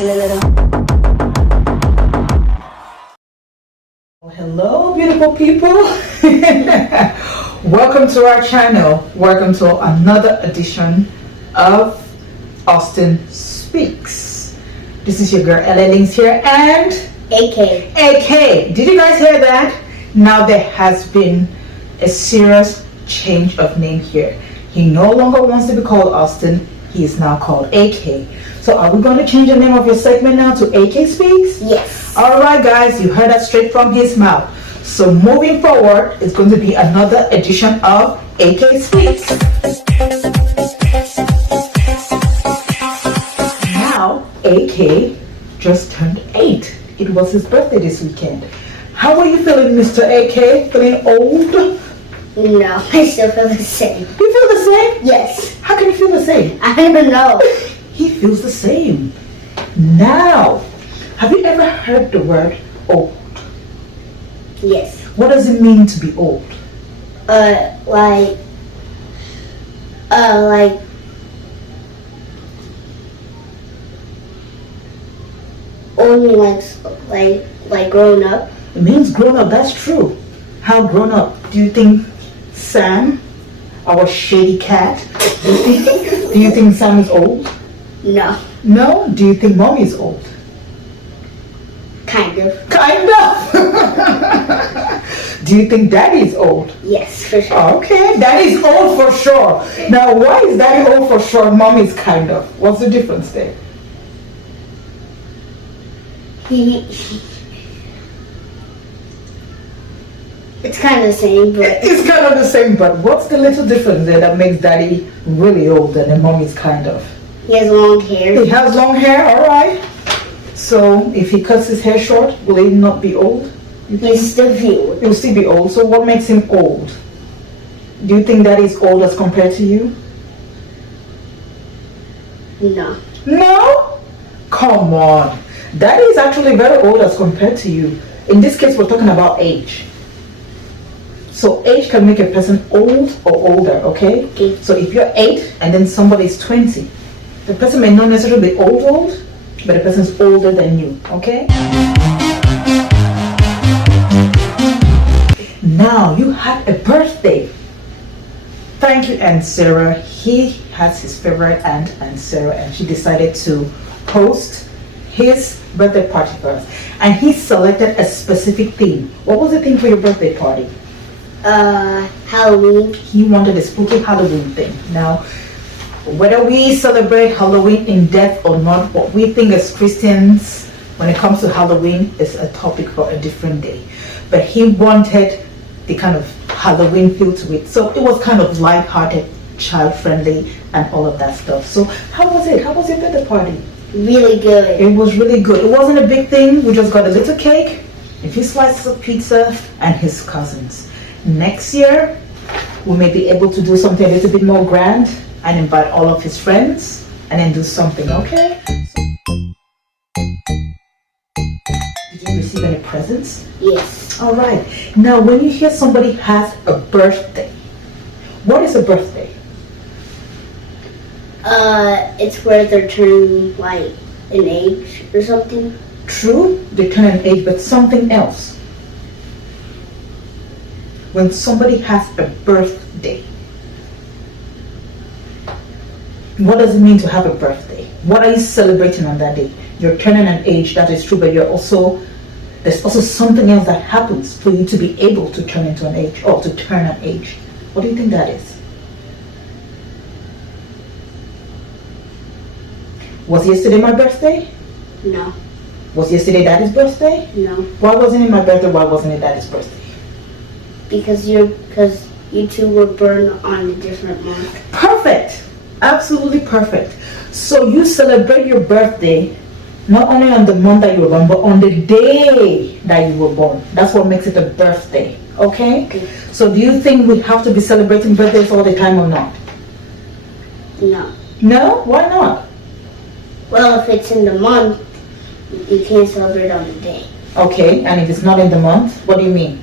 Hello, beautiful people. Welcome to our channel. Welcome to another edition of Austin Speaks. This is your girl Ella Links here and AK. Did you guys hear that? Now there has been a serious change of name here. He no longer wants to be called Austin. He is now called AK. So are we going to change the name of your segment now to AK Speaks? Yes. Alright guys, you heard that straight from his mouth. So moving forward, it's going to be another edition of AK Speaks. Now, AK just turned 8. It was his birthday this weekend. How are you feeling, Mr. AK? Feeling old? No, I still feel the same. You feel the same? Yes. How can you feel the same? I don't know. He feels the same. Now, have you ever heard the word old? Yes. What does it mean to be old? Like only like grown up. It means grown up, that's true. How grown up? Do you think Sam, our shady cat, do you think Sam is old? No. No? Do you think Mommy is old? Kind of. Kind of. Do you think Daddy is old? Yes, for sure. Okay, Daddy's old for sure. Now, why is Daddy old for sure? Mommy's kind of. What's the difference there? It's kind of the same, but It's kind of the same, but what's the little difference there that makes Daddy really old and then Mommy's kind of? he has long hair. He has long hair, alright. So, if he cuts his hair short, will he not be old? He's still old. He'll still be old. So, what makes him old? Do you think Daddy's old as compared to you? No. No? Come on. Daddy is actually very old as compared to you. In this case, we're talking about age. So age can make a person old or older, okay? Okay. So if you're 8 and then somebody is 20, the person may not necessarily be old, but the person's older than you, okay? Now, you had a birthday. Thank you, Aunt Sarah. He has his favorite aunt, Aunt Sarah, and she decided to host his birthday party for us. And he selected a specific theme. What was the theme for your birthday party? Halloween. He wanted a spooky Halloween thing. Now, whether we celebrate Halloween in depth or not, what we think as Christians when it comes to Halloween is a topic for a different day. But he wanted the kind of Halloween feel to it. So it was kind of light-hearted, child-friendly, and all of that stuff. So how was it? How was your birthday party? Really good. It was really good. It wasn't a big thing. We just got a little cake, a few slices of pizza, and his cousins. Next year, we may be able to do something a little bit more grand and invite all of his friends and then do something, okay? Did you receive any presents? Yes. All right. Now, when you hear somebody has a birthday, what is a birthday? It's where they're turning like an age or something. True, they turn an age, but something else. When somebody has a birthday, what does it mean to have a birthday? What are you celebrating on that day? You're turning an age, that is true, but there's also something else that happens for you to be able to turn into an age or to turn an age. What do you think that is? Was yesterday my birthday? No. Was yesterday Daddy's birthday? No. Why wasn't it my birthday? Why wasn't it Daddy's birthday? Because you two were born on a different month. Perfect. Absolutely perfect. So you celebrate your birthday not only on the month that you were born, but on the day that you were born. That's what makes it a birthday. Okay? So do you think we have to be celebrating birthdays all the time or not? No. No? Why not? Well, if it's in the month, you can't celebrate on the day. Okay, and if it's not in the month, what do you mean?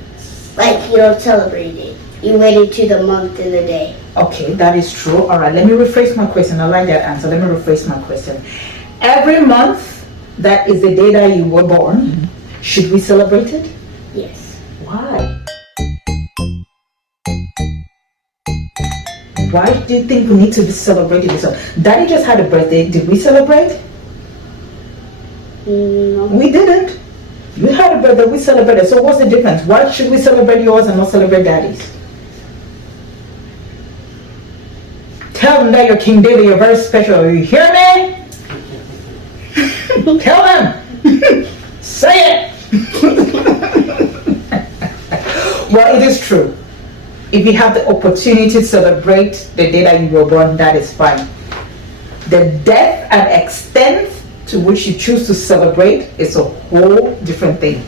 Like, you don't celebrate it. You waited to the month and the day. Okay, that is true. All right, let me rephrase my question. I like that answer. Let me rephrase my question. Every month, that is the day that you were born, should we celebrate it? Yes. Why? Why do you think we need to be celebrating this? Daddy just had a birthday. Did we celebrate? No. We didn't. You had a birthday, we celebrated. So what's the difference? Why should we celebrate yours and not celebrate Daddy's? Tell them that you're King David, you're very special. You hear me? Tell them. Say it. Well, it is true. If you have the opportunity to celebrate the day that you were born, that is fine. The depth and extent to which you choose to celebrate is a whole different thing.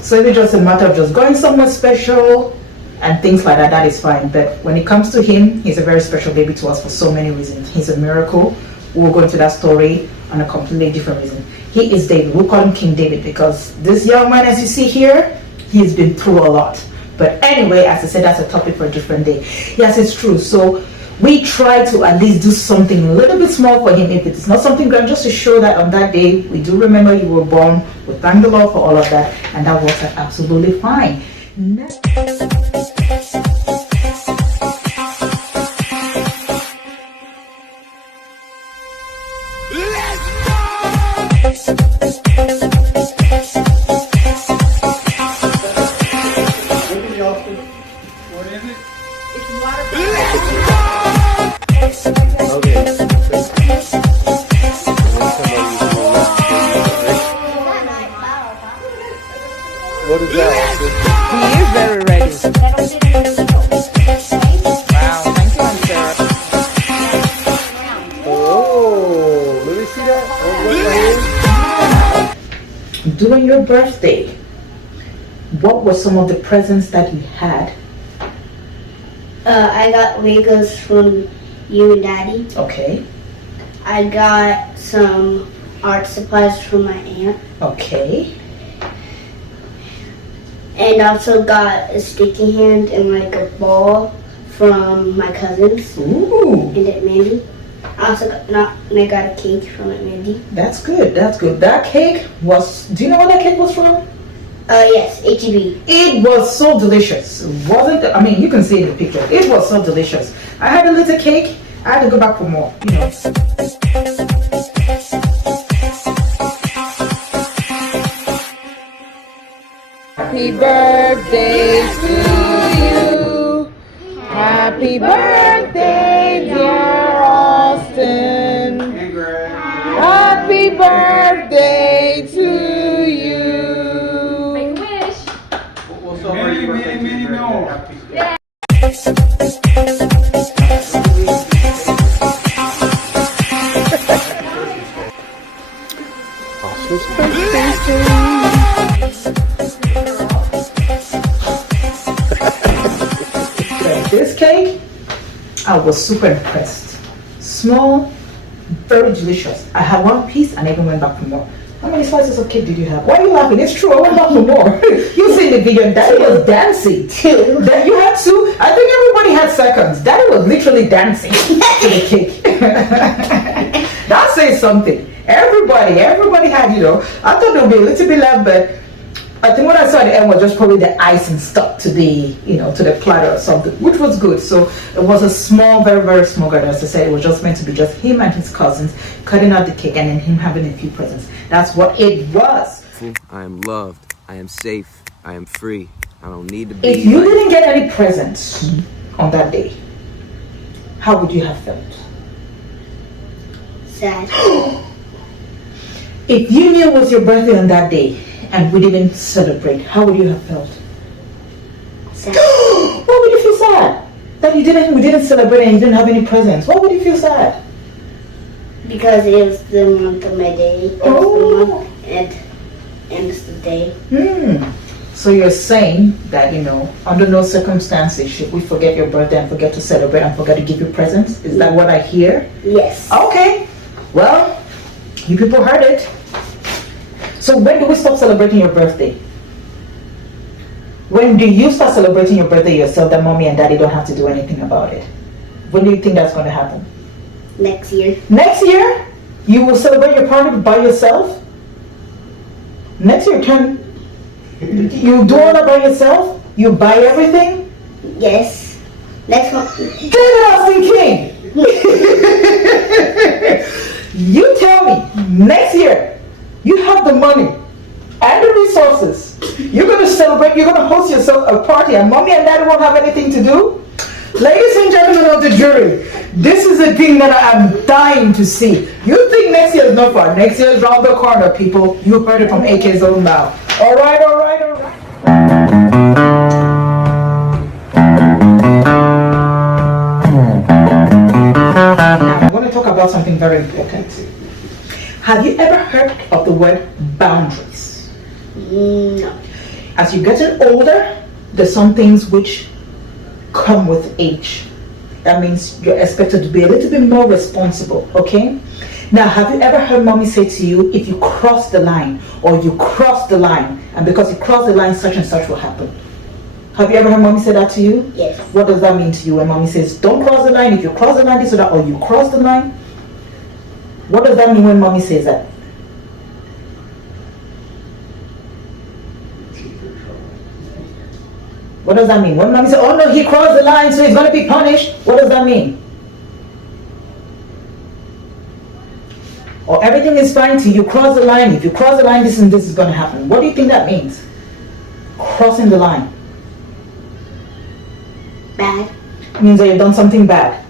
So if it's just a matter of just going somewhere special and things like that, that is fine. But when it comes to him, he's a very special baby to us for so many reasons. He's a miracle. We'll go into that story on a completely different reason. He is David. We'll call him King David because this young man, as you see here, he's been through a lot. But anyway, as I said, that's a topic for a different day. Yes, it's true. So we try to at least do something a little bit small for him. If it's not something grand, just to show that on that day, we do remember you were born. We thank the Lord for all of that. And that works out absolutely fine. Next. What is that? He is very ready. Wow, thank you, Aunt Sarah. Oh, let me see that. Oh, During your birthday, what were some of the presents that you had? I got Legos from you and Daddy. Okay, I got some art supplies from my aunt. okay. And also got a sticky hand and like a ball from my cousins Ooh, and Aunt Mandy. I also got a cake from Aunt Mandy. that's good, that's good. That cake was, do you know what that cake was from? Yes, HEB. It was so delicious. It wasn't, I mean, you can see it in the picture. It was so delicious. I had a little cake. I had to go back for more, you know. Happy birthday to you. Happy birthday, dear Austin. Happy birthday to you. Make a wish. We'll celebrate your birthday too, Greg. Austin's This cake, I was super impressed. Small, very delicious. I had one piece and I even went back for more. How many slices of cake did you have? Why are you laughing? It's true, I went back for more. You see the video, Daddy was dancing. That you had two, I think everybody had seconds. Daddy was literally dancing to the cake. That says something. Everybody had, you know, I thought there would be a little bit left, but I think what I saw at the end was just probably the icing stuck to the, you know, to the platter or something, which was good. So it was a small, very, very small garden. As I said, it was just meant to be just him and his cousins cutting out the cake and then him having a few presents. That's what it was. I am loved. I am safe. I am free. I don't need to be. If you didn't get any presents on that day, how would you have felt? Sad. If you knew it was your birthday on that day and we didn't celebrate, how would you have felt? Sad. Why would you feel sad? That we didn't celebrate and you didn't have any presents. Why would you feel sad? Because it was the month of my day. It was Oh. the month and it's the day. So you're saying that, you know, under no circumstances should we forget your birthday and forget to celebrate and forget to give you presents? Is that what I hear? Yes. Okay. Well, you people heard it. So when do we stop celebrating your birthday? When do you start celebrating your birthday yourself that mommy and daddy don't have to do anything about it? When do you think that's going to happen? Next year. Next year? You will celebrate your party by yourself? Next year, turn. You do all that by yourself? You buy everything? Yes. Next one. David Austin King! You tell me, next year, you have the money and the resources. You're going to celebrate, you're going to host yourself a party, and mommy and daddy won't have anything to do? Ladies and gentlemen of the jury, this is a thing that I'm dying to see. You think next year is not far. Next year is round the corner, people. You heard it from AK's own mouth. All right, all right, all right. I want to talk about something very important. Have you ever heard of the word boundaries? No. As you're getting older, there's some things which come with age. That means you're expected to be a little bit more responsible, okay? Now, have you ever heard mommy say to you, if you cross the line, or you cross the line, and because you cross the line, such and such will happen? Have you ever heard mommy say that to you? Yes. What does that mean to you when mommy says, don't cross the line, if you cross the line, this or that, or you cross the line? What does that mean when mommy says that? What does that mean? When mommy says, oh no, he crossed the line, so he's going to be punished, what does that mean? Or everything is fine till you cross the line. If you cross the line, this and this is going to happen. What do you think that means? Crossing the line. Bad. It means that you've done something bad.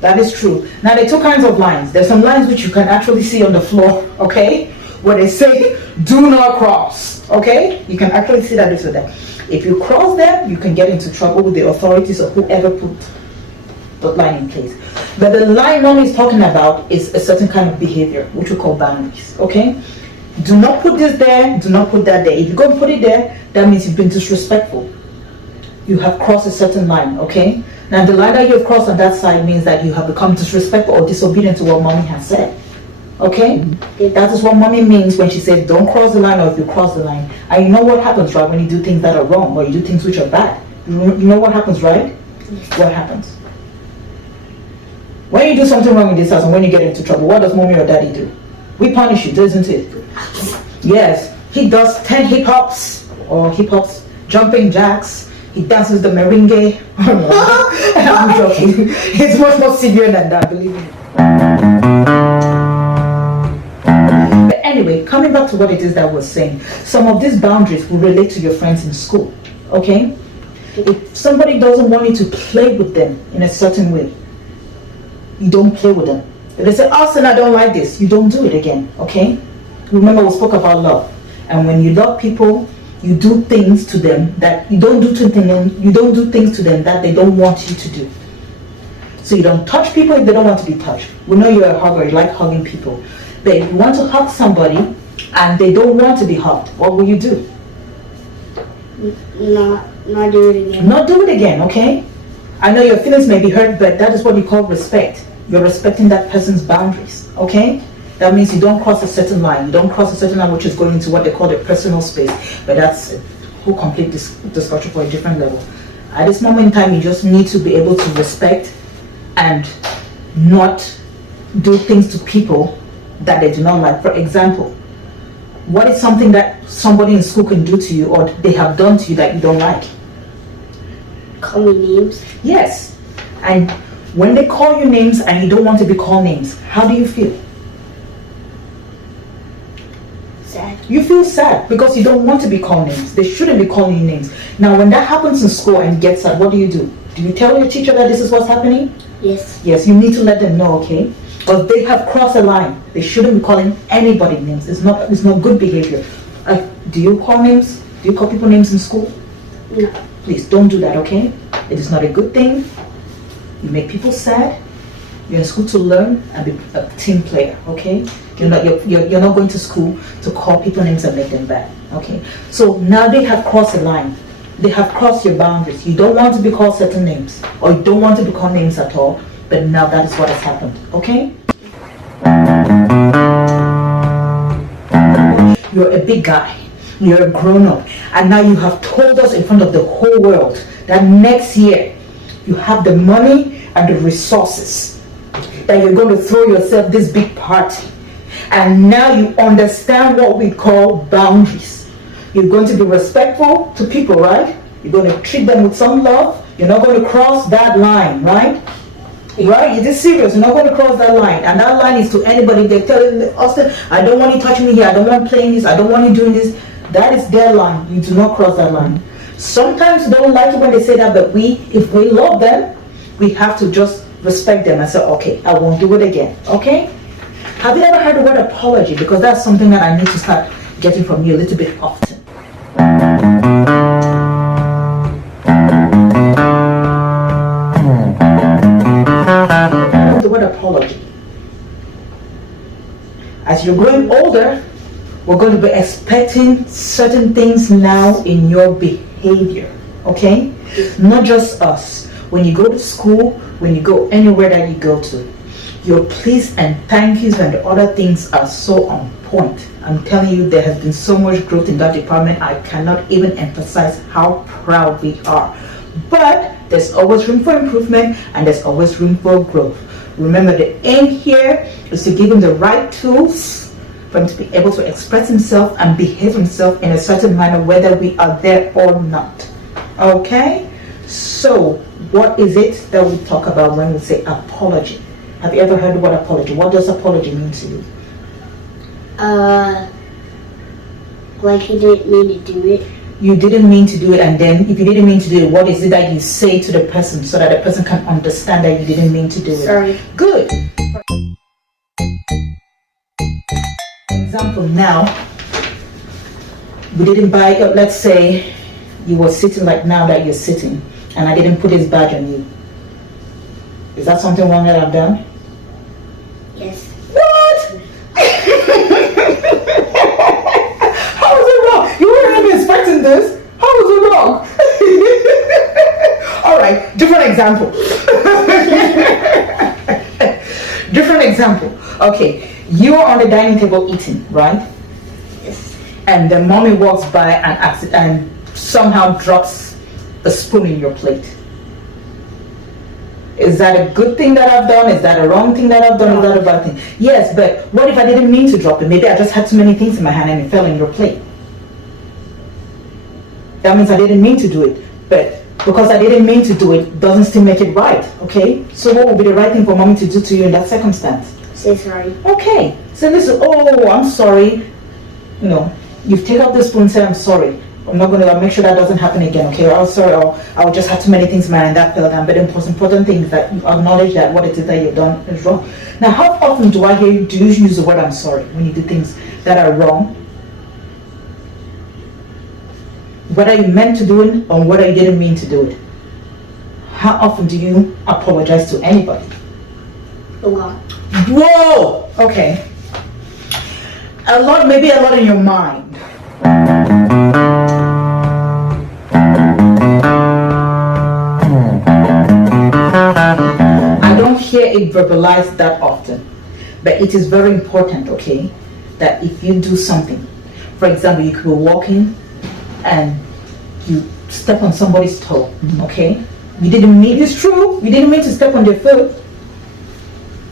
That is true. Now, there are two kinds of lines. There's some lines which you can actually see on the floor, okay? Where they say, do not cross, okay? You can actually see that this or that. If you cross them, you can get into trouble with the authorities or whoever put the line in place. But the line mommy is talking about is a certain kind of behavior, which we call boundaries, okay? Do not put this there, do not put that there. If you go and put it there, that means you've been disrespectful. You have crossed a certain line, okay? Now, the line that you have crossed on that side means that you have become disrespectful or disobedient to what mommy has said. Okay? That is what mommy means when she says, don't cross the line, or if you cross the line. And you know what happens, right, when you do things that are wrong, or you do things which are bad. You know what happens, right? What happens? When you do something wrong in this house and when you get into trouble, what does mommy or daddy do? We punish you, doesn't it? Yes. He does 10 hip-hops, or hip-hops, jumping jacks. He dances the merengue. I'm joking. It's much more severe than that, believe me. But anyway, coming back to what it is that we're saying, some of these boundaries will relate to your friends in school, okay? If somebody doesn't want you to play with them in a certain way, you don't play with them. If they say, Austin, I don't like this, you don't do it again, okay? Remember, we spoke about love. And when you love people, you do things to them that you don't do to them. You don't do things to them that they don't want you to do. So you don't touch people if they don't want to be touched. We know you're a hugger. You like hugging people. But if you want to hug somebody and they don't want to be hugged, what will you do? Not do it again. Not do it again, okay? I know your feelings may be hurt, but that is what we call respect. You're respecting that person's boundaries, okay? That means you don't cross a certain line. You don't cross a certain line which is going into what they call the personal space. But that's a whole complete discussion for a different level. At this moment in time, you just need to be able to respect and not do things to people that they do not like. For example, what is something that somebody in school can do to you or they have done to you that you don't like? Call me names. Yes. And when they call you names and you don't want to be called names, how do you feel? Sad. You feel sad because you don't want to be called names. They shouldn't be calling you names. Now, when that happens in school and you get sad, what do? Do you tell your teacher that this is what's happening? Yes. Yes, you need to let them know, okay? But they have crossed a line. They shouldn't be calling anybody names. It's not good behavior. Do you call names? Do you call people names in school? No. Please don't do that, okay? It is not a good thing. You make people sad. You're in school to learn and be a team player, okay? You're not going to school to call people names and make them bad, okay? So now they have crossed a line. They have crossed your boundaries. You don't want to be called certain names, or you don't want to be called names at all, but now that is what has happened, okay? You're a big guy. You're a grown-up. And now you have told us in front of the whole world that next year you have the money and the resources that you're going to throw yourself this big party. And now you understand what we call boundaries. You're going to be respectful to people, right? You're going to treat them with some love. You're not going to cross that line, right? Right? It is serious. You're not going to cross that line. And that line is to anybody. They're telling Austin, I don't want you touching me here. I don't want playing this. I don't want you doing this. That is their line. You do not cross that line. Sometimes we don't like it when they say that, but if we love them, we have to just respect them and say, okay, I won't do it again. Okay? Have you ever heard the word apology? Because that's something that I need to start getting from you a little bit often. The word apology. As you're growing older, we're going to be expecting certain things now in your behavior, okay? Not just us. When you go to school, when you go anywhere that you go to, your please and thank yous and the other things are so on point. I'm telling you, there has been so much growth in that department. I cannot even emphasize how proud we are. But there's always room for improvement and there's always room for growth. Remember, the aim here is to give him the right tools for him to be able to express himself and behave himself in a certain manner, whether we are there or not. Okay? So, what is it that we talk about when we say apology? Have you ever heard the word apology? What does apology mean to you? Like he didn't mean to do it. You didn't mean to do it, and then if you didn't mean to do it, what is it that you say to the person so that the person can understand that you didn't mean to do it? Sorry. Good. Example now, we didn't buy, let's say you were sitting like now that you're sitting, and I didn't put this badge on you. Is that something wrong that I've done? Yes. What? How is it wrong? You weren't even expecting this. How is it wrong? All right, different example. Different example. Okay, you are on the dining table eating, right? Yes. And the mommy walks by and somehow drops a spoon in your plate. Is that a good thing that I've done? Is that a wrong thing that I've done? Is that a bad thing? Yes, but what if I didn't mean to drop it? Maybe I just had too many things in my hand and it fell in your plate. That means I didn't mean to do it. But because I didn't mean to do it, doesn't still make it right, okay? So what would be the right thing for mommy to do to you in that circumstance? Say sorry. Okay, so listen, oh, I'm sorry. You know, you've taken up the spoon and said, I'm sorry. I'll make sure that doesn't happen again, okay? I'm sorry, I'll just have too many things in my mind that fell down. But the most important thing is that you acknowledge that what it is that you've done is wrong. Now, how often do I hear you use the word I'm sorry when you do things that are wrong? Whether you meant to do it or whether you didn't mean to do it. How often do you apologize to anybody? A lot. Whoa! Okay. A lot, maybe a lot in your mind. I don't hear it verbalized that often, but it is very important, okay, that if you do something, for example, you could be walking and you step on somebody's toe, okay? You didn't mean, it's true, you didn't mean to step on their foot,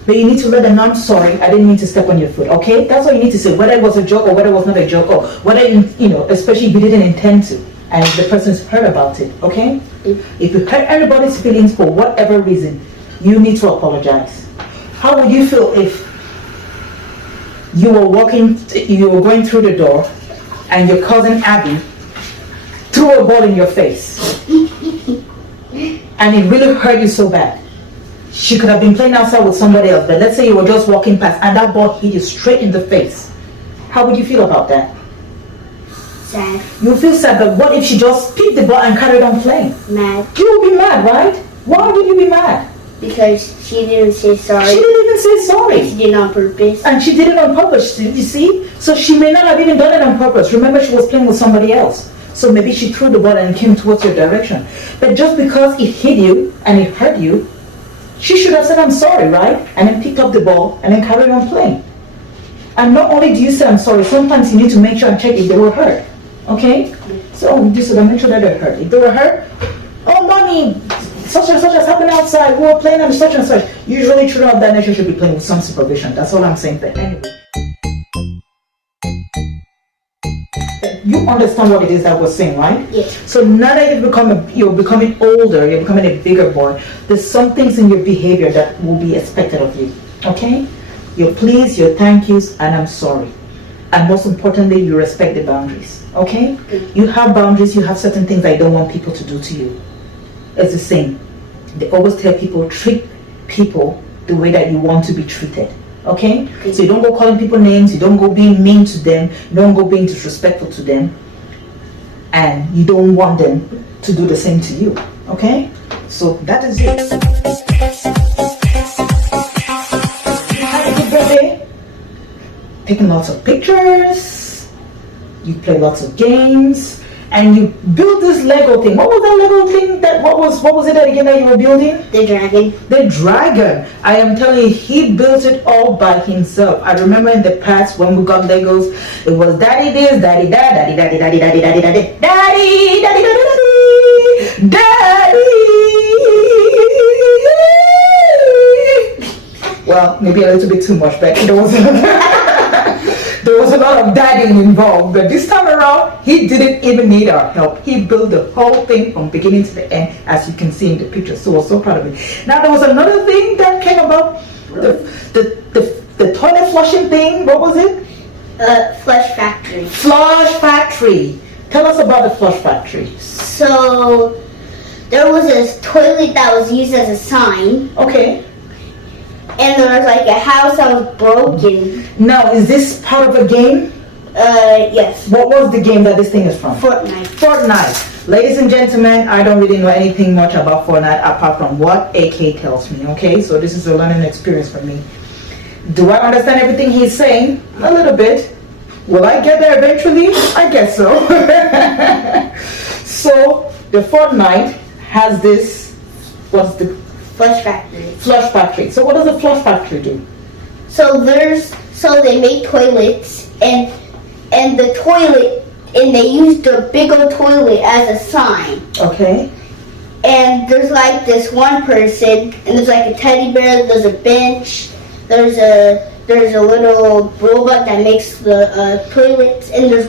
but you need to let them know, I'm sorry, I didn't mean to step on your foot, okay? That's all you need to say, whether it was a joke or whether it was not a joke, or whether, you know, especially if you didn't intend to, and the person's heard about it, okay? If you hurt anybody's feelings for whatever reason, you need to apologize. How would you feel if you were going through the door, and your cousin Abby threw a ball in your face, and it really hurt you so bad? She could have been playing outside with somebody else, but let's say you were just walking past and that ball hit you straight in the face. How would you feel about that? Sad. You feel sad, but what if she just picked the ball and carried on playing? Mad. You would be mad, right? Why would you be mad? Because she didn't say sorry. She didn't even say sorry. She did it on purpose. And she did it on purpose, you see? So she may not have even done it on purpose. Remember, she was playing with somebody else. So maybe she threw the ball and it came towards your direction. But just because it hit you and it hurt you, she should have said, I'm sorry, right? And then picked up the ball and then carried on playing. And not only do you say, I'm sorry, sometimes you need to make sure and check if they were hurt. Okay? So you just make sure that they're hurt. If they were hurt, oh, mommy, such and such has happened outside. We were playing on such and such. Usually children of that nature should be playing with some supervision. That's all I'm saying. But anyway. you understand what it is that we're saying, right? Yes. So now that you're becoming older, you're becoming a bigger boy, there's some things in your behavior that will be expected of you, okay? Your please, your thank yous, and I'm sorry. And most importantly, you respect the boundaries, okay? You have boundaries, you have certain things I don't want people to do to you. It's the same. They always tell people, treat people the way that you want to be treated, okay? So you don't go calling people names, you don't go being mean to them, you don't go being disrespectful to them, and you don't want them to do the same to you, okay? So that is it. Have a good birthday. Taking lots of pictures, you play lots of games, and you build this Lego thing. What was that Lego thing? What was it again that you were building? The dragon. The dragon. I am telling you, he built it all by himself. I remember in the past when we got Legos, it was daddy this, daddy that, daddy, daddy, daddy, daddy, daddy, daddy, daddy, daddy, daddy, daddy, daddy. Well, maybe a little bit too much, but there was a lot of daddying involved. But this time around, he didn't even need our help. He built the whole thing from beginning to the end, as you can see in the picture. So we're so proud of it. Now there was another thing that came about, the toilet flushing thing. What was it? Flush factory. Flush factory. Tell us about the flush factory. So there was this toilet that was used as a sign, Okay. and there was like a house that was broken. Now, is this part of a game? Yes. What was the game that this thing is from? Fortnite. Fortnite. Ladies and gentlemen, I don't really know anything much about Fortnite apart from what AK tells me, okay? So this is a learning experience for me. Do I understand everything he's saying? A little bit. Will I get there eventually? I guess so. So, the Fortnite has this, what's the Flush factory. flush factory. So what does the flush factory do? So they make toilets and the toilet, and they use the big old toilet as a sign. Okay. And there's like this one person, and there's like a teddy bear, there's a bench, there's a little robot that makes the toilets, and there's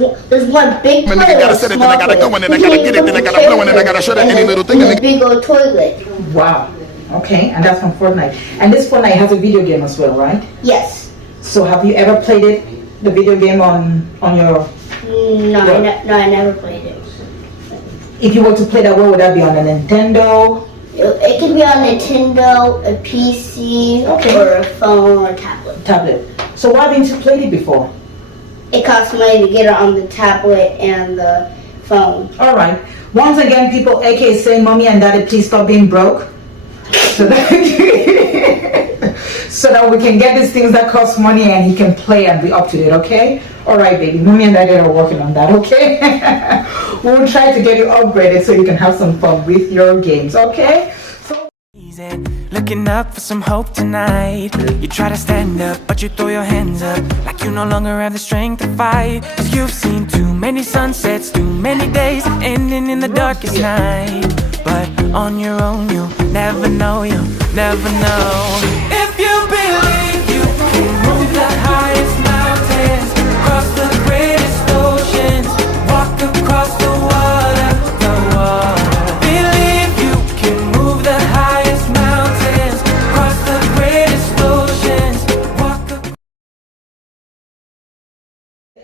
one big toilet. And I gotta set it, then I gotta go, and then I gotta get it, then I gotta blow, and then I gotta shut it, any little thing. And the big old toilet. Wow. Okay, and that's from Fortnite. And this Fortnite has a video game as well, right? Yes. So have you ever played it, the video game on your... No, I never played it. If you were to play that, where would that be? On a Nintendo? It can be on Nintendo, a PC, Okay. or a phone or a tablet. Tablet. So why haven't you played it before? It costs money to get it on the tablet and the phone. All right. Once again, people, AK is saying, Mommy and Daddy, please stop being broke. So that, so that we can get these things that cost money and he can play and be up to date, okay? All right, baby. Mommy and Daddy are working on that, okay? We'll try to get you upgraded so you can have some fun with your games, okay? So looking up for some hope tonight. You try to stand up, but you throw your hands up like you no longer have the strength to fight. 'Cause you've seen too many sunsets, too many days ending in the darkest night. But on your own, you'll never know, you'll never know. If you believe you can move the highest mountains, cross the greatest oceans, walk across the water, the water. Believe you can move the highest mountains, cross the greatest oceans, walk across.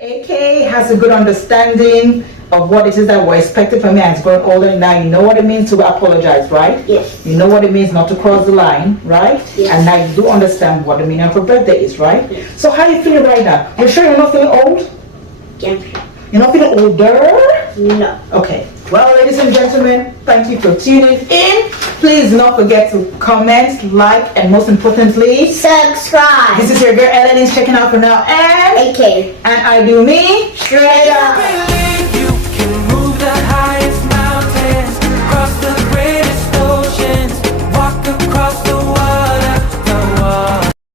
AK has a good understanding of what it is that we're expected from me as growing older. Now you know what it means to apologize, right? Yes. You know what it means not to cross the line, right? Yes. And now you do understand what the meaning of a birthday is, right? Yes. So how are you feeling right now? You sure you're not feeling old? Yeah. You're not feeling older? No. Okay. Well, ladies and gentlemen, thank you for tuning in. Please do not forget to comment, like, and most importantly, Subscribe. this is your girl Ellen is checking out for now, and AK. I do me. Straight up.